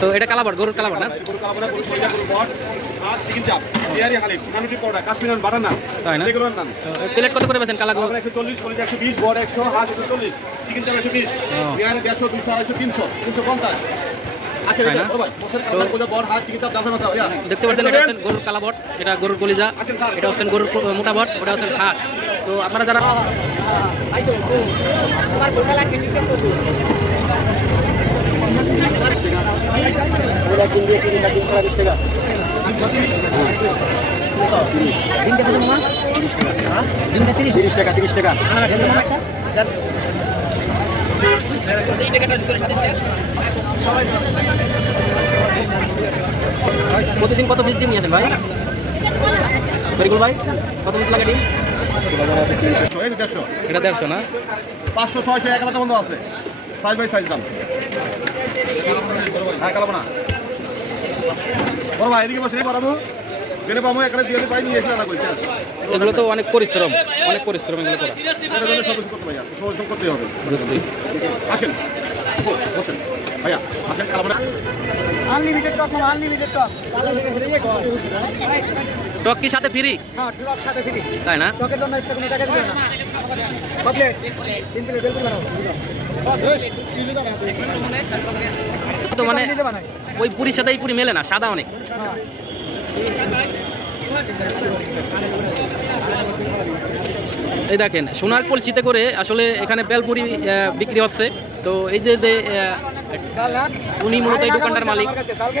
তো এটা কালাবার গরুর কালাবার না? গরু গরু গরু তাই? প্লেট কত করে বেছেন কালাবড়া একশো চল্লিশ একশো বিশ বড় একশো হাঁস একশো চল্লিশ চিকেন চাপ একশো বিশ। বিহারি দেড়শো দুশো আড়াইশো তিনশো তিনশো পঞ্চাশ। দেখতে পাচ্ছেন এটা হচ্ছেন গরুর কালাবট এটা গরুর কলিজা এটা হচ্ছেন গরুর মোটা বট ওটা হচ্ছেন হাঁস। তো আপনারা যারা প্রতিদিন কত পিস ডিম নিয়েছেন ভাই? ফরিকুল ভাই, কত পিস লাগে ডিম? এটা দেড়শো না? পাঁচশো, ছয়শো, এক হাজার বন্ধ আছে। সাইজ বাই সাইজ দাম। হ্যাঁ কালাবো না বড় ভাই এদিকে বসে বাড়াবো গেলে পাবো এখানে দিয়ে পাই নিয়ে এসে রান্না করছি। এগুলো তো অনেক পরিশ্রম অনেক পরিশ্রম এগুলো করা। এটা জন্য সব করতে ভাইয়া। সব করতে হবে। আসেন। বসেন। ভাইয়া আসেন কালাবো আনলিমিটেড টক আনলিমিটেড টক টক কি সাথে ফ্রি? হ্যাঁ টক সাথে ফ্রি। তাই না? টকের জন্য এক্সট্রা কোনো টাকা দিবে না। কমপ্লিট তিন প্লেট বেলপুরি বানাও। তো মানে ওই পুরীর সাথে এই পুরি মেলে না, সাদা অনেক। এই দেখেন সোনার কলসিতে করে আসলে এখানে বেলপুরি বিক্রি হচ্ছে। তো এই যে যে উনি মূলত এই দোকানটার মালিক। আমার কাছে কালকে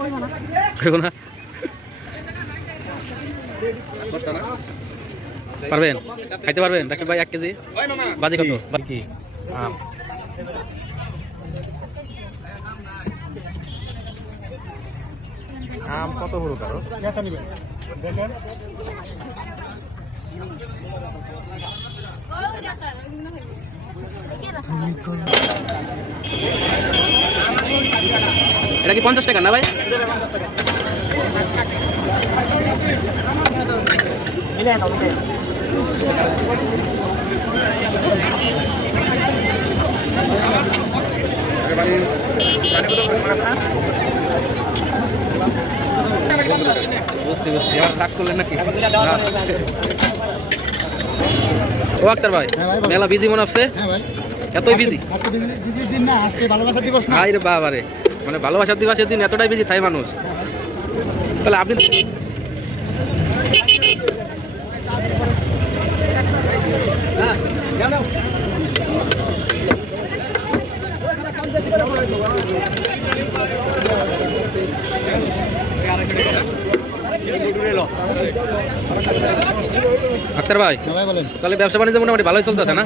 না। পারবেন? খাইতে পারবেন? রাকিব ভাই এক কেজি। বাজি কত? বাজি কি? আম। আম কত হলো কারও? দেখেন। এটা কি পঞ্চাশ টাকা না ভাই বুঝতে বুঝতে আমার রাগ করলেন নাকি। ও আক্তার ভাই হ্যাঁ। মেলা বিজি মনে হচ্ছে হ্যাঁ ভাই এতই বিজি দিবস না হাই রে বাবারে মানে ভালোবাসার দিবসের দিন এতটাই বিজি তাই মানুষ। তাহলে আপনি আক্তার ভাই ভাই বলেন। তাহলে ব্যবসা বাণিজ্য মোটামুটি ভালোই চলতেছে না?